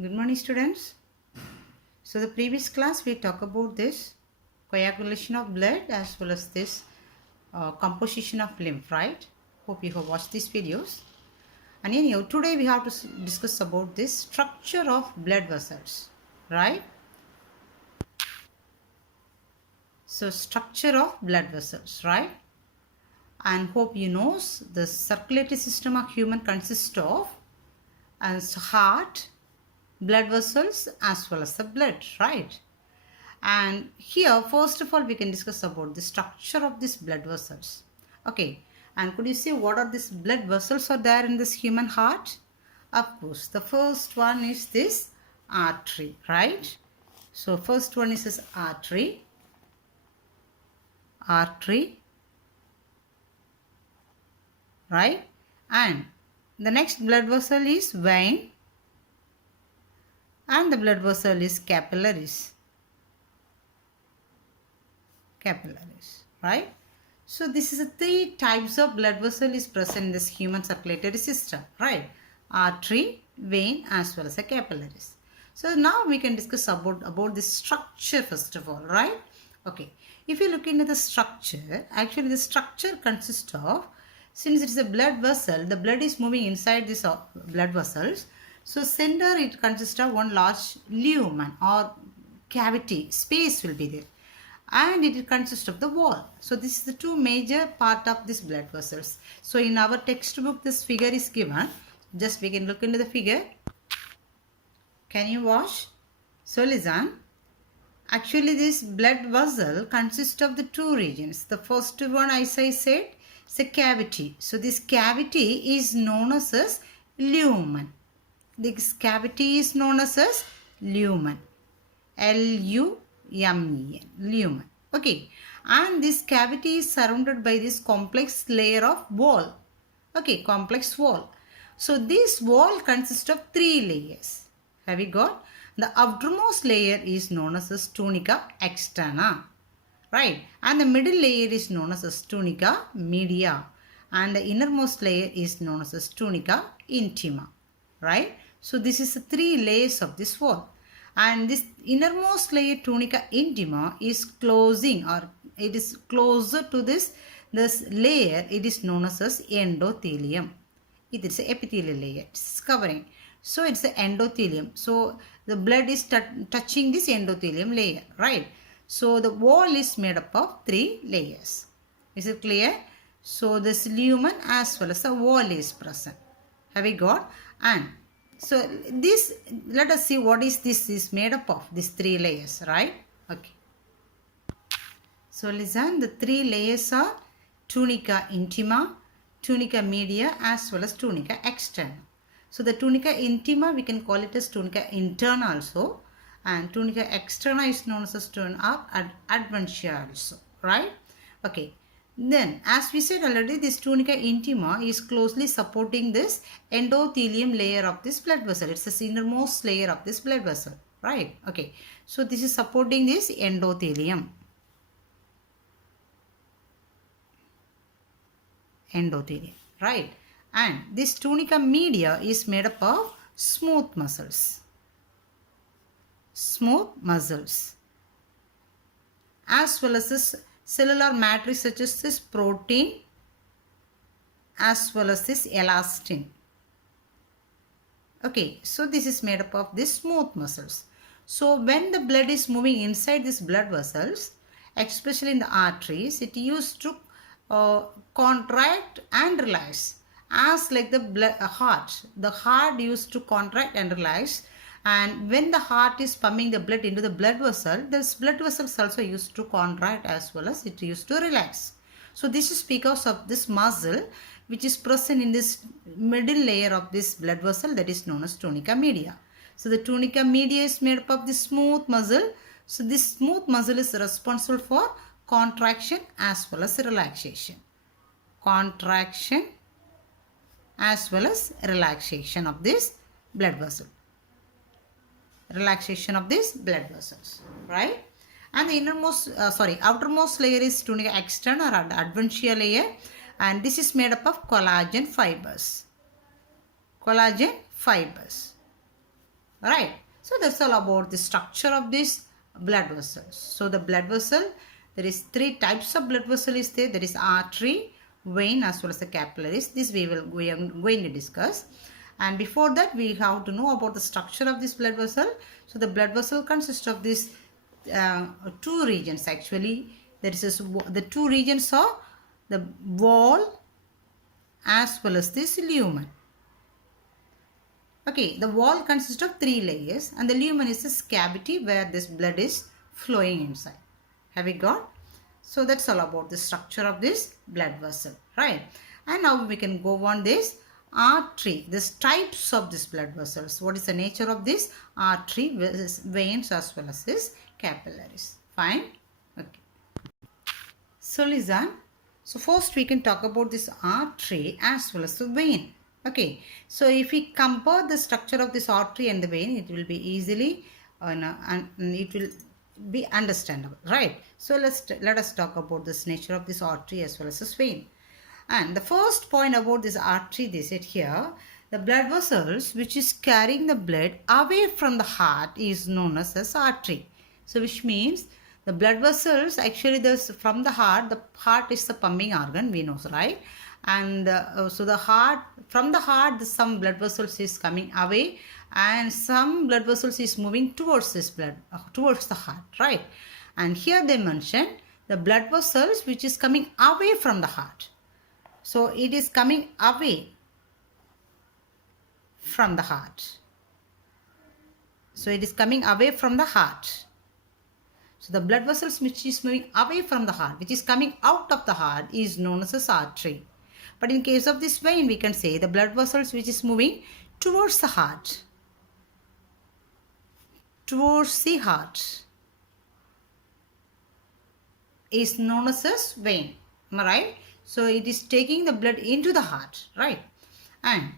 Good morning, students. So the previous class we talked about this coagulation of blood as well as this composition of lymph, right? Hope you have watched these videos. And anyhow, today we have to discuss about this structure of blood vessels, right? So structure of blood vessels, right? And hope you know the circulatory system of human consists of as heart, blood vessels as well as the blood, right? And here first of all we can discuss about the structure of these blood vessels. Okay, and could you see what are these blood vessels are there in this human heart? Of course, the first one is this artery, right? So first one is this artery, right? And the next blood vessel is vein, and the blood vessel is capillaries, right? So this is the three types of blood vessel is present in this human circulatory system, right? Artery, vein as well as the capillaries. So now we can discuss about the structure first of all, right? Okay, if you look into the structure, actually the structure consists of, since it is a blood vessel, the blood is moving inside this blood vessels. So center it consists of one large lumen or cavity, space will be there. And it consists of the wall. So this is the two major part of this blood vessels. So in our textbook this figure is given. Just we can look into the figure. Can you watch? So listen. Actually this blood vessel consists of the two regions. The first one, as I said, is a cavity. So this cavity is known as lumen. This cavity is known as lumen. L-U-M-E-N, lumen. Okay, and this cavity is surrounded by this complex layer of wall. Okay, complex wall. So this wall consists of three layers. Have you got? The outermost layer is known as tunica externa, right? And the middle layer is known as tunica media, and the innermost layer is known as tunica intima, right? So this is the three layers of this wall. And this innermost layer tunica intima is closing, or it is closer to this layer. It is known as endothelium. It is an epithelial layer. It is covering. So it's the endothelium. So the blood is touching this endothelium layer, right? So the wall is made up of three layers. Is it clear? So this lumen as well as the wall is present. Have we got? And so this, let us see what is this is made up of, these three layers, right? Okay. So listen, the three layers are tunica intima, tunica media as well as tunica externa. So the tunica intima we can call it as tunica interna also, and tunica externa is known as tunica adventitia also, right? Okay. Then, as we said already, this tunica intima is closely supporting this endothelium layer of this blood vessel. It's the innermost layer of this blood vessel, right? Okay. So, this is supporting this endothelium. Right? And this tunica media is made up of smooth muscles. As well as this cellular matrix such as this protein as well as this elastin. Okay, so this is made up of these smooth muscles. So when the blood is moving inside these blood vessels, especially in the arteries, it used to contract and relax, as like the heart. The heart used to contract and relax. And when the heart is pumping the blood into the blood vessel, this blood vessels also used to contract as well as it used to relax. So this is because of this muscle which is present in this middle layer of this blood vessel, that is known as tunica media. So the tunica media is made up of this smooth muscle. So this smooth muscle is responsible for contraction as well as relaxation. Contraction as well as relaxation of this blood vessel. Relaxation of these blood vessels, right? And the outermost layer is tunica externa or adventitia layer, and this is made up of collagen fibers. Right. So that's all about the structure of this blood vessels. So the blood vessel, there is three types of blood vessel is there. There is artery, vein as well as the capillaries. This we are going to discuss. And before that we have to know about the structure of this blood vessel. So the blood vessel consists of this two regions actually. There is the two regions are the wall as well as this lumen. Okay, the wall consists of three layers and the lumen is this cavity where this blood is flowing inside. Have we got? So that's all about the structure of this blood vessel, right? And now we can go on this artery, this types of this blood vessels. What is the nature of this artery, veins as well as this capillaries? Fine. Okay. So listen. So first we can talk about this artery as well as the vein. Okay, so if we compare the structure of this artery and the vein, it will be easily and it will be understandable, right? So let us talk about this nature of this artery as well as this vein. And the first point about this artery, they said here, the blood vessels which is carrying the blood away from the heart is known as artery. So which means the blood vessels actually from the heart is the pumping organ, we know, right? And so the heart, from the heart some blood vessels is coming away and some blood vessels is moving towards this blood towards the heart, right? And here they mention the blood vessels which is coming away from the heart. So it is coming away from the heart. So it is coming away from the heart. So the blood vessels which is moving away from the heart, which is coming out of the heart, is known as artery. But in case of this vein, we can say the blood vessels which is moving towards the heart. Towards the heart is known as vein. Am I right? So it is taking the blood into the heart, right? And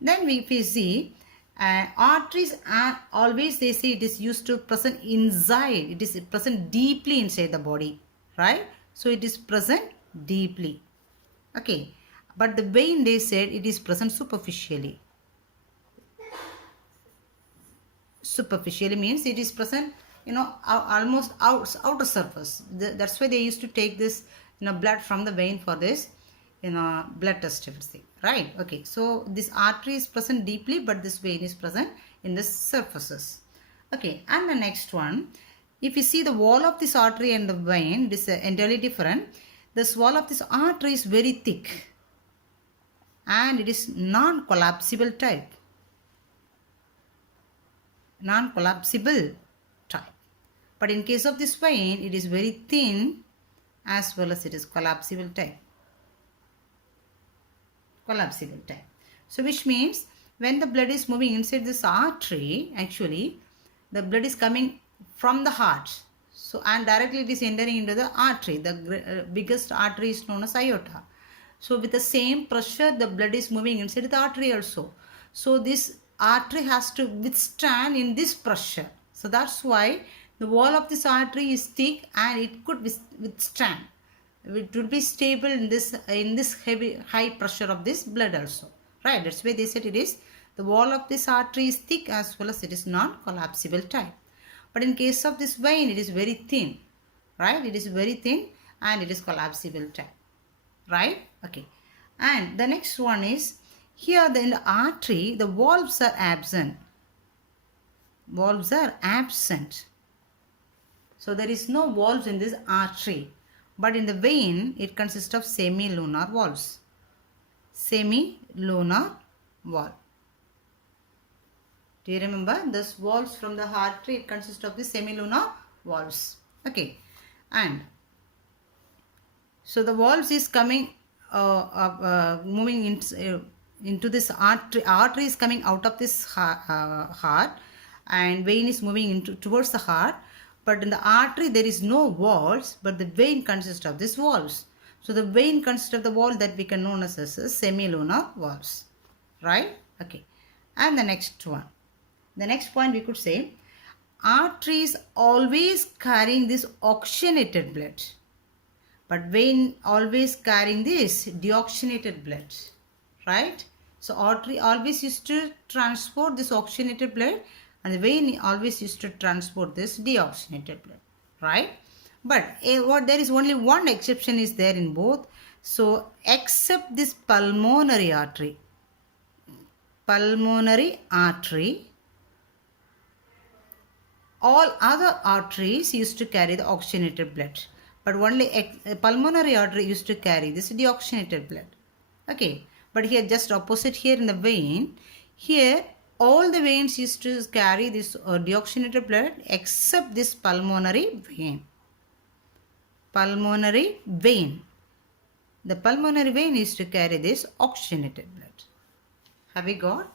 then if we see arteries are always, they say it is used to present inside. It is present deeply inside the body, right? So it is present deeply. Okay. But the vein, they said it is present superficially. Superficially means it is present, almost outer surface. That's why they used to take this, blood from the vein for this, blood test everything, right? Okay, so this artery is present deeply, but this vein is present in the surfaces. Okay, and the next one, if you see the wall of this artery and the vein, this is entirely different. This wall of this artery is very thick and it is non-collapsible type. Non-collapsible type. But in case of this vein, it is very thin as well as it is collapsible type. Collapsible type. So which means when the blood is moving inside this artery, actually the blood is coming from the heart. So and directly it is entering into the artery. The biggest artery is known as aorta. So with the same pressure, the blood is moving inside the artery also. So this artery has to withstand in this pressure. So that's why the wall of this artery is thick and it could withstand. It would be stable in this heavy high pressure of this blood also. Right? That's why they said it is the wall of this artery is thick as well as it is non-collapsible type. But in case of this vein, it is very thin. Right? It is very thin and it is collapsible type. Right? Okay. And the next one is here in the artery, the valves are absent. Valves are absent. So there is no valves in this artery. But in the vein, it consists of semilunar valves. Semilunar valve. Do you remember? This valves from the artery, it consists of the semilunar valves. Okay. And so the valves is coming, moving into this artery. Artery is coming out of this heart, and vein is moving towards the heart. But in the artery there is no valves, but the vein consists of these valves. So the vein consists of the valve that we can know as semilunar valves, right? Okay. And the next one, the next point we could say, arteries always carrying this oxygenated blood. But vein always carrying this deoxygenated blood, right? So artery always used to transport this oxygenated blood and the vein always used to transport this deoxygenated blood, right? But there is only one exception is there in both. So except this pulmonary artery, all other arteries used to carry the oxygenated blood, but only pulmonary artery used to carry this deoxygenated blood. Okay, but here just opposite here in the vein, here all the veins used to carry this deoxygenated blood except this pulmonary vein. The pulmonary vein used to carry this oxygenated blood. Have we got?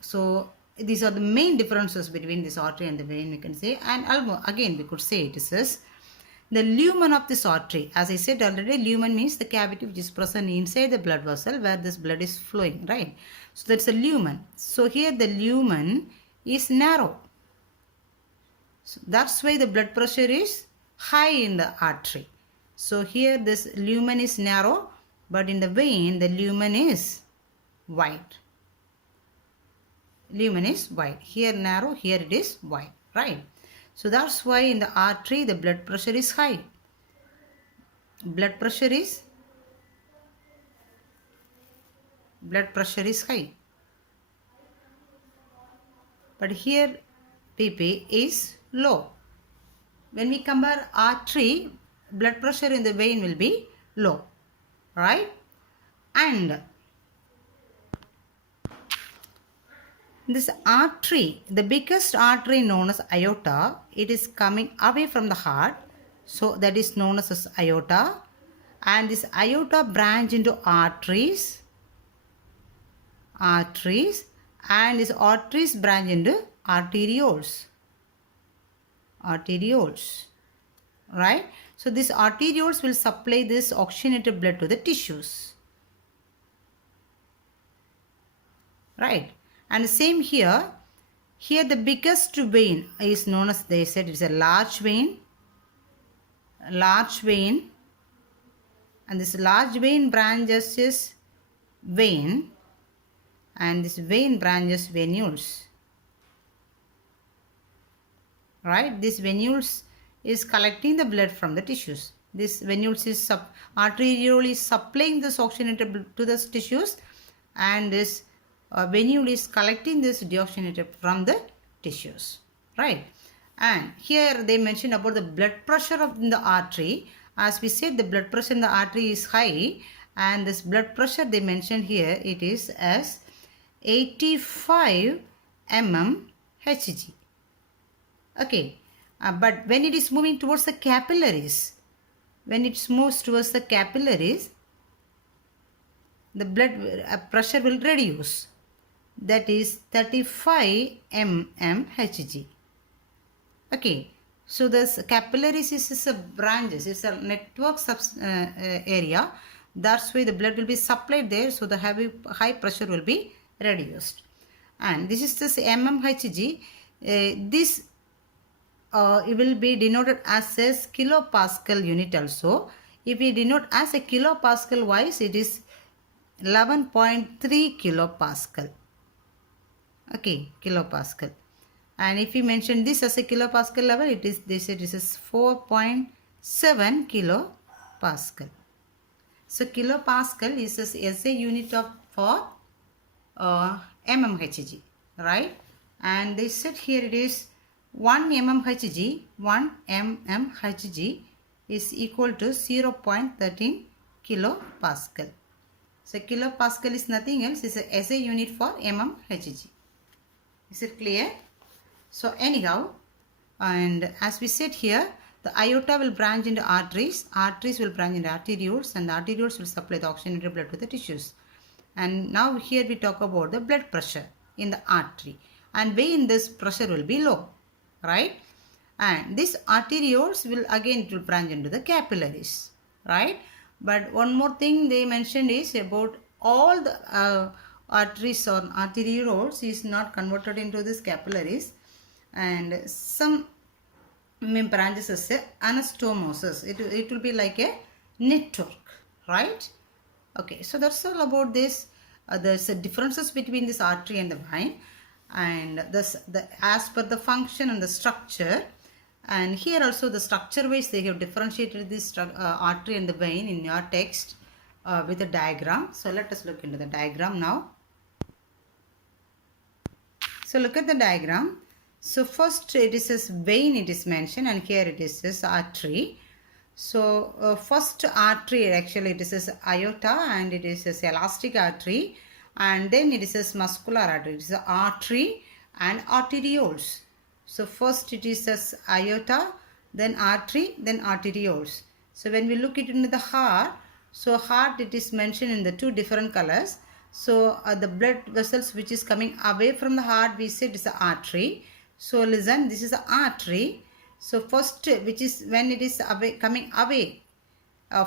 So these are the main differences between this artery and the vein, we can say. And again we could say it is the lumen of this artery. As I said already, lumen means the cavity which is present inside the blood vessel where this blood is flowing, right? So that's a lumen. So here the lumen is narrow. So that's why the blood pressure is high in the artery. So here this lumen is narrow, but in the vein the lumen is wide. Lumen is wide. Here narrow, here it is wide, right? So that's why in the artery the blood pressure is high. Blood pressure is high. But here PP is low. When we compare artery, blood pressure in the vein will be low, right? And this artery, the biggest artery known as aorta, it is coming away from the heart. So that is known as aorta. And this aorta branch into arteries. And these arteries branch into arterioles. Right? So these arterioles will supply this oxygenated blood to the tissues. Right? And the same here. Here the biggest vein is known as, they said it's a large vein. And this large vein branches is vein. And this vein branches venules. Right? This venules is collecting the blood from the tissues. This venules is arteriole is supplying this oxygenated blood to the tissues, and this venule is collecting this deoxygenated from the tissues, right? And here they mentioned about the blood pressure of the artery. As we said, the blood pressure in the artery is high, and this blood pressure they mentioned here, it is as 85 mmHg. Okay, but when it is moving towards the capillaries, the blood pressure will reduce. That is 35 mmHg. Okay, so this capillaries is a branches, it's a network area. That's why the blood will be supplied there, so the high pressure will be reduced. And this is this mmHg. This it will be denoted as a kilopascal unit also. If we denote as a kilopascal wise, it is 11.3 kilopascal. Okay, kilopascal. And if we mention this as a kilopascal level, it is 4.7 kilopascal. So kilopascal is as a unit of for mmHg, right? And they said here it is 1 mmHg is equal to 0.13 kilopascal. So kilopascal is nothing else, is a SI unit for mmHg. Is it clear? So anyhow, and as we said here, the aorta will branch into arteries will branch into arterioles, and the arterioles will supply the oxygenated blood to the tissues. And now here we talk about the blood pressure in the artery, and vein this pressure will be low, right? And this arterioles will again, it will branch into the capillaries, right? But one more thing they mentioned is about all the arteries or arterioles is not converted into this capillaries, and some branches as a anastomosis. It will be like a network, right? Okay, so that's all about this. There's differences between this artery and the vein. and as per the function and the structure. And here also the structure wise they have differentiated this artery and the vein in your text with a diagram. So let us look into the diagram now. So look at the diagram. So first it is this vein it is mentioned, and here it is this artery. So first artery actually it is this aorta, and it is this elastic artery, and then it is this muscular artery. It is the artery and arterioles. So first it is this aorta, then artery, then arterioles. So when we look it into the heart, so heart it is mentioned in the two different colors. So the blood vessels which is coming away from the heart, we said is the artery. So listen, this is the artery. So first which is when it is away, coming away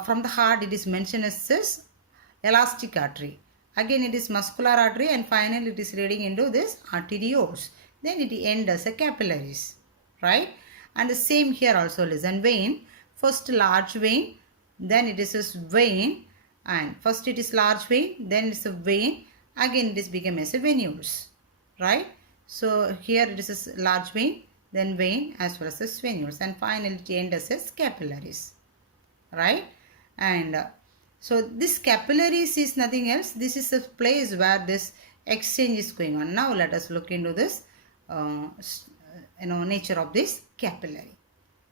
from the heart, it is mentioned as this elastic artery. Again it is muscular artery, and finally it is leading into this arterioles. Then it ends as a capillaries, right? And the same here also, listen, vein. First large vein, then it is this vein, and first it is large vein, then it's a vein, again it is become as a venules, right? So here it is a large vein, then vein, as well as the venules, and finally it ends as capillaries, right? And so this capillaries is nothing else. This is the place where this exchange is going on. Now let us look into this nature of this capillary.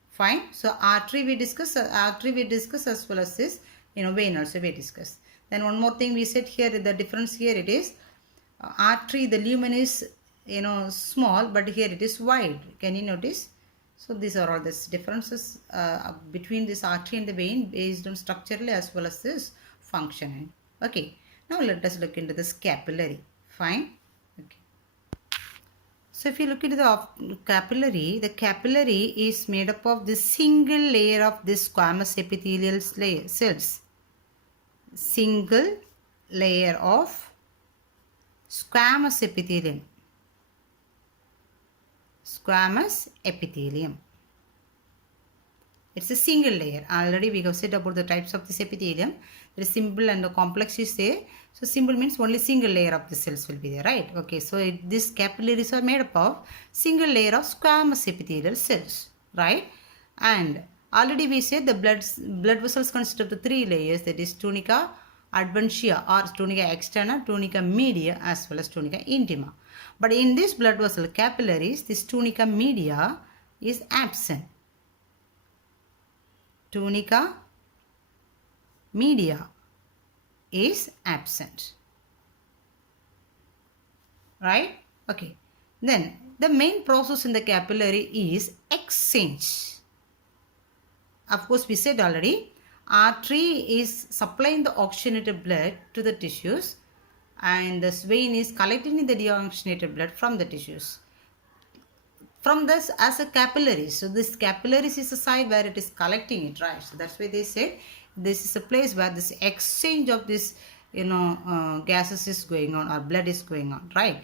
Fine. So artery we discuss as well as this vein also we discuss. Then one more thing we said here, the difference here it is artery, the lumen is small, but here it is wide. Can you notice? So these are all these differences between this artery and the vein based on structurally as well as this functioning. Okay. Now let us look into this capillary. Fine. Okay. So if you look at the capillary is made up of this single layer of this squamous epithelial cells. Single layer of squamous epithelium. Squamous epithelium. It's a single layer. Already we have said about the types of this epithelium. There is simple and the complex is there. So simple means only single layer of the cells will be there, right? Okay, so these capillaries are made up of single layer of squamous epithelial cells, right? And already we said the blood vessels consist of the three layers, that is tunica adventitia or tunica externa, tunica media, as well as tunica intima. But in this blood vessel capillaries, this tunica media is absent. Tunica media is absent, right? Okay, then the main process in the capillary is exchange. Of course we said already, artery is supplying the oxygenated blood to the tissues, and this vein is collecting the deoxygenated blood from the tissues. From this as a capillary, so this capillaries is a side where it is collecting it, right? So that's why they said this is a place where this exchange of this gases is going on or blood is going on, right?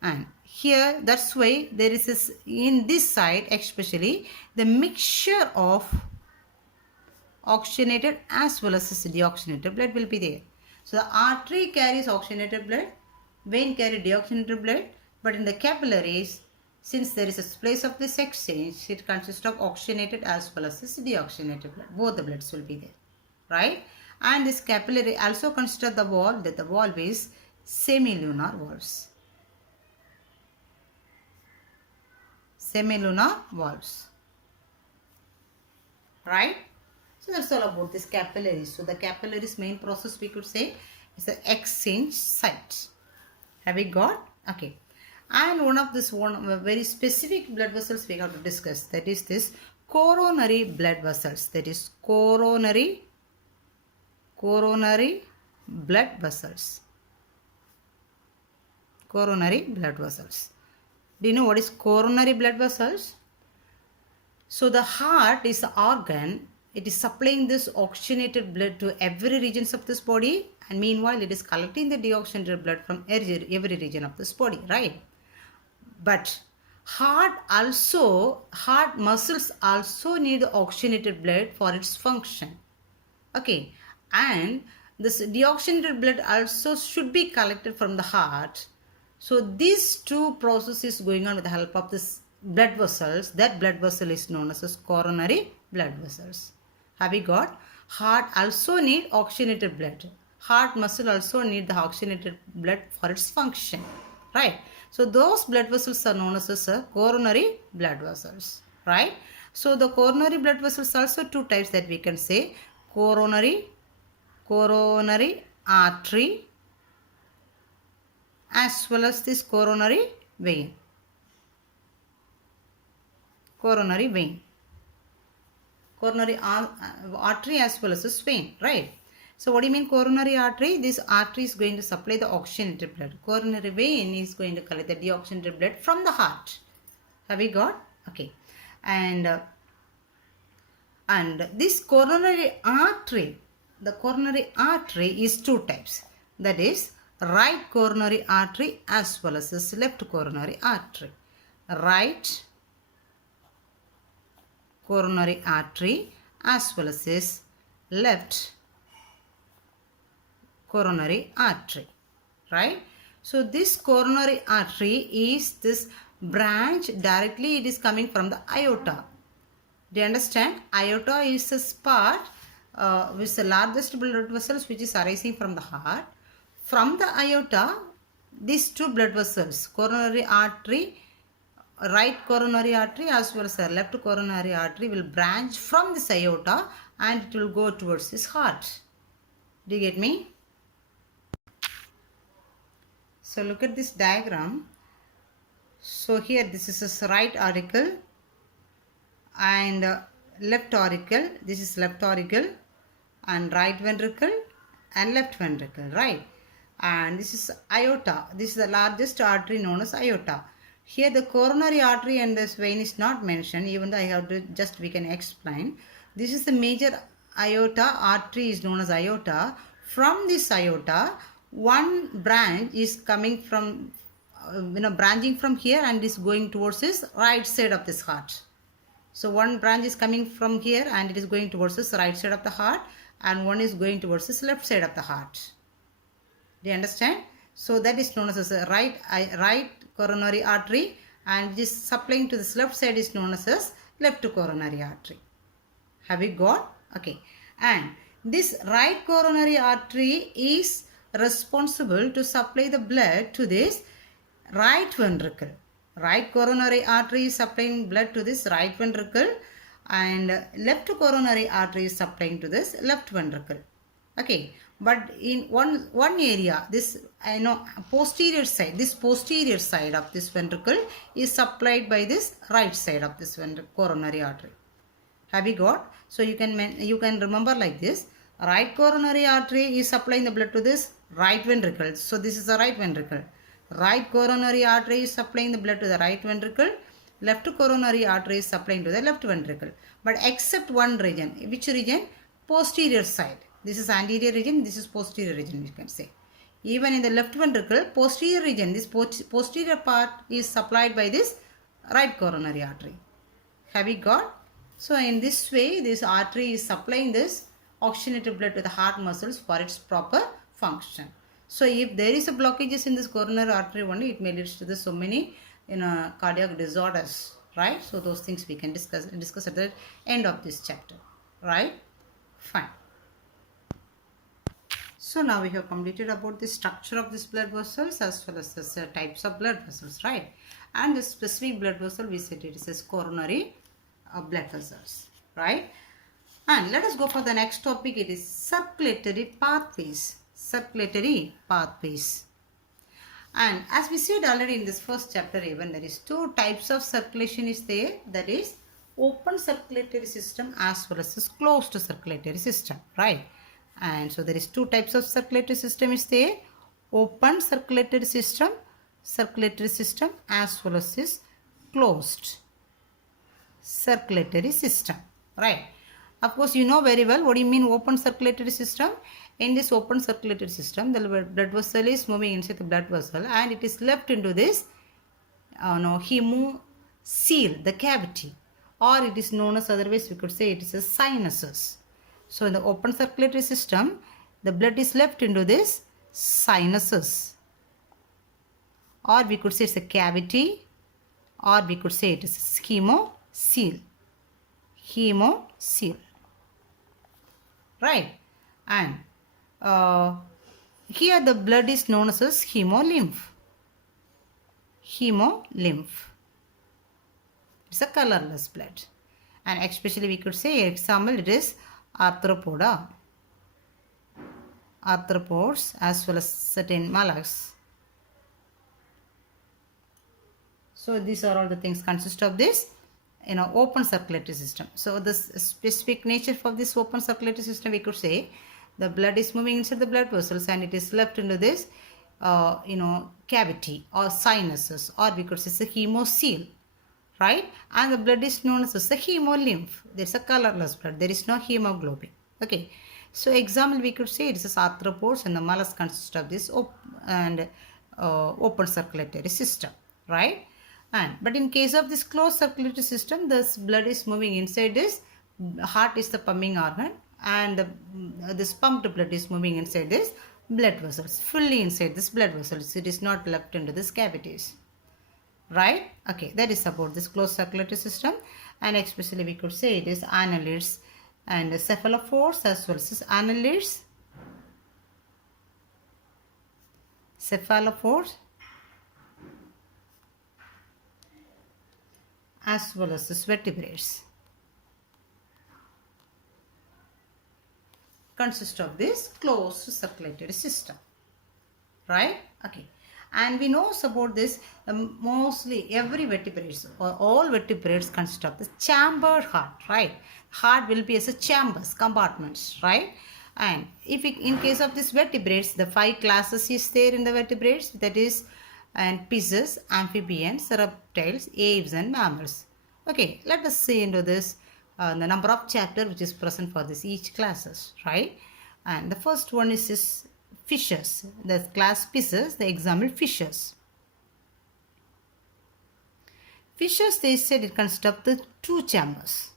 And here that's why there is this, in this side especially, the mixture of oxygenated as well as deoxygenated blood will be there. So the artery carries oxygenated blood, vein carry deoxygenated blood, but in the capillaries, since there is a place of this exchange, it consists of oxygenated as well as deoxygenated blood. Both the bloods will be there, right? And this capillary also consists of the valve, that the valve is semilunar valves. Semilunar valves, right? So that's all about this capillaries. So the capillaries main process we could say is the exchange site. Have we got? Okay. And one very specific blood vessels we have to discuss, that is this coronary blood vessels. That is coronary blood vessels. Coronary blood vessels. Do you know what is coronary blood vessels? So the heart is the organ. It is supplying this oxygenated blood to every regions of this body, and meanwhile it is collecting the deoxygenated blood from every region of this body, right? But heart muscles also need oxygenated blood for its function. Okay, and this deoxygenated blood also should be collected from the heart So these two processes going on with the help of this blood vessels. That blood vessel is known as coronary blood vessels. Have we got? Heart also need oxygenated blood. Heart muscle also need the oxygenated blood for its function. Right? So those blood vessels are known as coronary blood vessels. Right? So the coronary blood vessels also two types that we can say. Coronary artery as well as this coronary vein. Coronary artery as well as this vein, right? So what do you mean coronary artery? This artery is going to supply the oxygenated blood. Coronary vein is going to collect the deoxygenated blood from the heart. Have we got? Okay. And this coronary artery, the coronary artery is two types. That is right coronary artery as well as this left coronary artery. Right coronary artery as well as this left coronary artery, right? So this coronary artery is this branch directly, it is coming from the aorta. Do you understand? Aorta is a part with the largest blood vessels which is arising from the heart. From the aorta, these two blood vessels, coronary artery, right coronary artery as well as the left coronary artery will branch from this aorta and it will go towards this heart. Do you get me? So look at this diagram. So here this is a right auricle and left auricle. This is left auricle and right ventricle and left ventricle, right? And this is aorta. This is the largest artery known as aorta. Here the coronary artery and this vein is not mentioned, even though I have to just we can explain. This is the major aorta, artery is known as aorta. From this aorta, one branch is coming from, branching from here and is going towards this right side of this heart. So one branch is coming from here and it is going towards this right side of the heart and one is going towards this left side of the heart. Do you understand? So that is known as a right coronary artery and this supplying to this left side is known as left coronary artery. Have we got? Okay. And this right coronary artery is responsible to supply the blood to this right ventricle. Right coronary artery is supplying blood to this right ventricle and left coronary artery is supplying to this left ventricle. Okay. But in one area, this posterior side of this ventricle is supplied by this right side of this coronary artery. Have you got? So you can remember like this. Right coronary artery is supplying the blood to this right ventricle. So this is the right ventricle. Right coronary artery is supplying the blood to the right ventricle. Left coronary artery is supplying to the left ventricle. But except one region. Which region? Posterior side. This is anterior region, this is posterior region, you can say. Even in the left ventricle, posterior region, this posterior part is supplied by this right coronary artery. Have you got? So in this way, this artery is supplying this oxygenated blood to the heart muscles for its proper function. So if there is a blockages in this coronary artery only, it may lead to this so many cardiac disorders, right? So those things we can discuss at the end of this chapter, right? Fine. So now we have completed about the structure of this blood vessels as well as the types of blood vessels, right? And the specific blood vessel we said it is coronary blood vessels, right? And let us go for the next topic. It is circulatory pathways. Circulatory pathways. And as we said already in this first chapter even, there is two types of circulation is there. That is open circulatory system as well as this closed circulatory system, right? And so there is two types of circulatory system is there. Open circulatory system as well as this closed circulatory system, right? Of course, you know very well what do you mean open circulatory system. In this open circulatory system, the blood vessel is moving inside the blood vessel and it is left into this hemocoel, the cavity, or it is known as, otherwise we could say it is a sinuses. So in the open circulatory system, the blood is left into this sinuses, or we could say it's a cavity, or we could say it is a hemocoel. Hemocoel. Right? And here the blood is known as hemolymph. Hemolymph. It's a colorless blood. And especially we could say, example, it is arthropoda. Arthropods as well as certain mollusks. So these are all the things consist of this, open circulatory system. So the specific nature for this open circulatory system, we could say the blood is moving inside the blood vessels and it is left into this, cavity or sinuses, or we could say it's a hemocoel, right? And the blood is known as the hemolymph. There's a colorless blood. There is no hemoglobin. Okay. So example, we could say it is arthropods and the mollusks consist of this open circulatory system, right? But in case of this closed circulatory system, this blood is moving inside this. Heart is the pumping organ, and this pumped blood is moving inside this blood vessels, fully inside this blood vessels. It is not left into these cavities, right? Okay, that is about this closed circulatory system. And especially we could say it is annelids and cephalophores as well as annelids, cephalophores as well as the vertebrates consist of this closed circulatory system, right? Okay. And we know about this, mostly every vertebrates or all vertebrates consist of the chambered heart, right? Heart will be as a chambers, compartments, right? And if in case of this vertebrates, the 5 classes is there in the vertebrates, that is, and fishes, amphibians, reptiles, aves and mammals. Okay, let us see into this, the number of chapter which is present for this each classes, right? And the first one is this fishes, the class fishes, the example fishes. Fishes, they said it consists of the 2 chambers.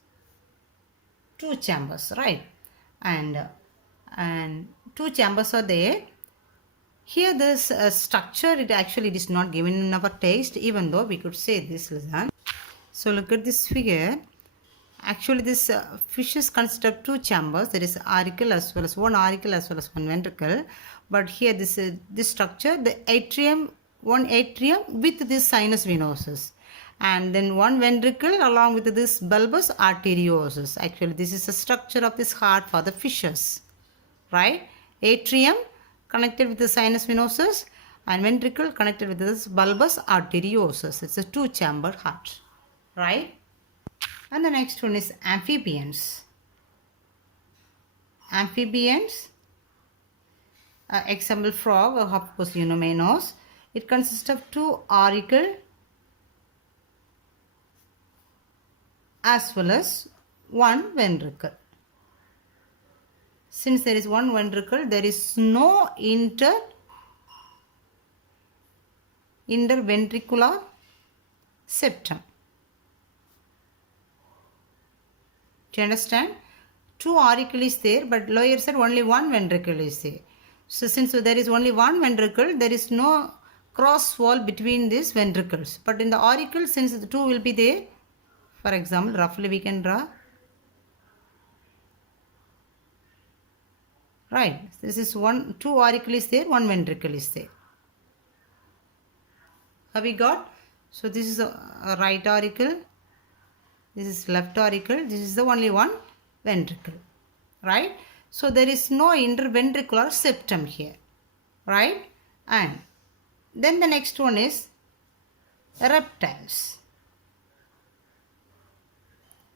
2 chambers, right? And 2 chambers are there. Here this structure, it is not given in our text, even though we could say this lesson. So look at this figure. Actually this fishes consist of 2 chambers, there is auricle as well as one ventricle. But here this structure, the atrium, one atrium with this sinus venosus, and then one ventricle along with this bulbous arteriosus. Actually this is the structure of this heart for the fishes, right? Atrium connected with the sinus venosus and ventricle connected with this bulbous arteriosus. It's a 2-chambered heart, right? And the next one is amphibians. Amphibians, example frog, or of course you may know, it consists of 2 auricle as well as 1 ventricle. Since there is 1 ventricle, there is no interventricular septum. Do you understand? 2 auricle is there, but lower side only 1 ventricle is there. So since there is only 1 ventricle, there is no cross wall between these ventricles. But in the auricle, since the 2 will be there, for example, roughly we can draw. Right. This is 2 auricle is there, 1 ventricle is there. Have we got? So this is a right auricle. This is left auricle. This is the only 1 ventricle, right? So there is no interventricular septum here, right? And then the next one is reptiles.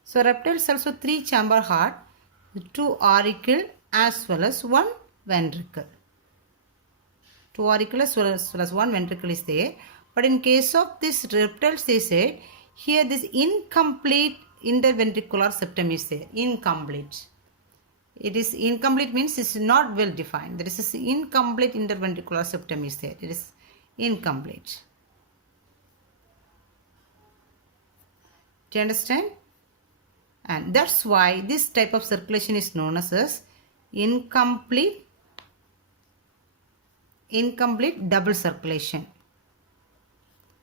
So reptiles also 3-chamber heart, 2 auricle as well as 1 ventricle. 2 auricle as well as 1 ventricle is there. But in case of this reptiles, they said here this incomplete interventricular septum is there. Incomplete. It is incomplete means it is not well defined. There is this incomplete interventricular septum is there. It is incomplete. Do you understand? And that's why this type of circulation is known as incomplete double circulation.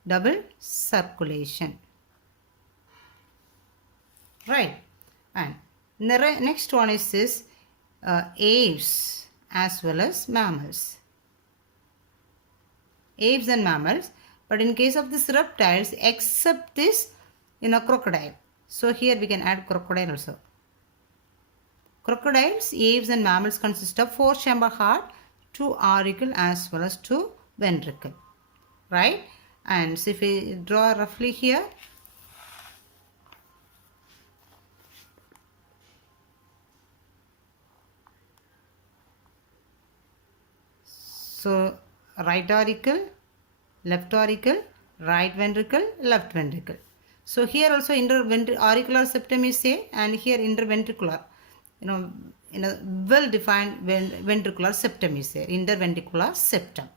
double circulation. Right. And the next one is this aves as well as mammals. Aves and mammals. But in case of this reptiles, except this, crocodile. So here we can add crocodile also. Crocodiles, aves and mammals consist of 4 chamber heart, 2 auricle as well as 2 ventricle. Right? And so if we draw roughly here, so right auricle, left auricle, right ventricle, left ventricle. So here also auricular septum is there, and here interventricular, in a well-defined ventricular septum is there, interventricular septum,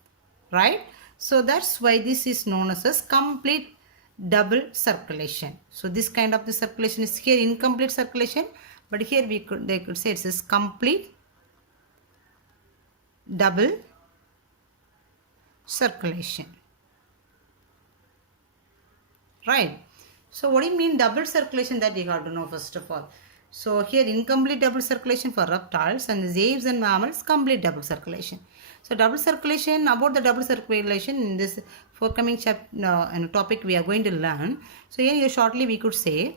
right? So that's why this is known as complete double circulation. So this kind of the circulation is here incomplete circulation, but here they could say it is complete double circulation. Right. So what do you mean double circulation? That you have to know first of all. So here incomplete double circulation for reptiles, and the aves and mammals complete double circulation. So double circulation, about the double circulation in this forthcoming topic we are going to learn. So here shortly we could say,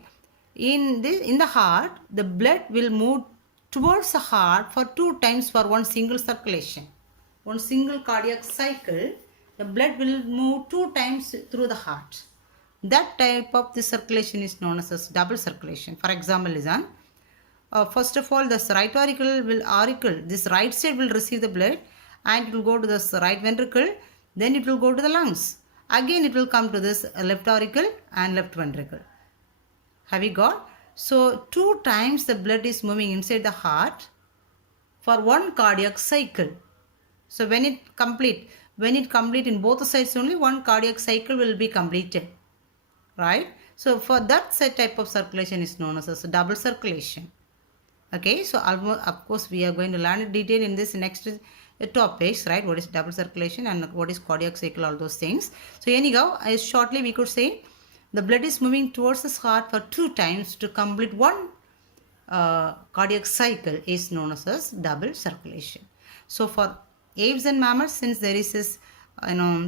in the heart, the blood will move towards the heart for 2 times for one single circulation. One single cardiac cycle, the blood will move 2 times through the heart. That type of the circulation is known as double circulation. For example, listen. First of all, this right auricle, this right side will receive the blood and it will go to this right ventricle, then it will go to the lungs. Again, it will come to this left auricle and left ventricle. Have you got? So, 2 times the blood is moving inside the heart for one cardiac cycle. So, when it complete in both sides only, one cardiac cycle will be completed. Right? So, for that type of circulation is known as double circulation. Okay, so of course we are going to learn in detail in this next topics, right? What is double circulation and what is cardiac cycle, all those things. So anyhow, shortly we could say the blood is moving towards the heart for 2 times to complete one cardiac cycle is known as double circulation. So for aves and mammals, since there is this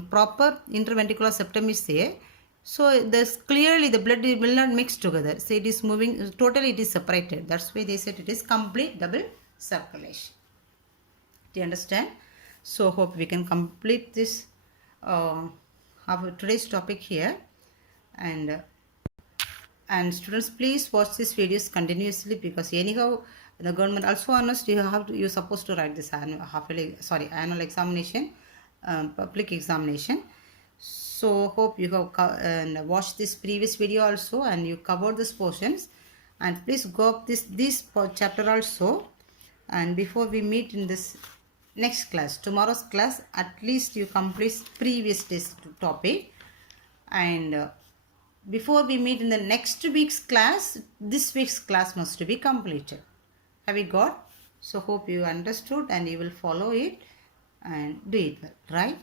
proper interventricular septum is there, so there's clearly the blood will not mix together. So it is moving totally, it is separated. That's why they said it is complete double circulation. Do you understand? So hope we can complete this today's topic here. And students, please watch these videos continuously, because anyhow the government also announced you're supposed to write this annual examination, public examination. So hope you have watched this previous video also and you covered these portions, and please go up this chapter also. And before we meet in this next class, tomorrow's class, at least you complete previous day's topic, and before we meet in the next week's class, this week's class must be completed. Have you got? So hope you understood and you will follow it and do it well, right?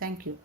Thank you.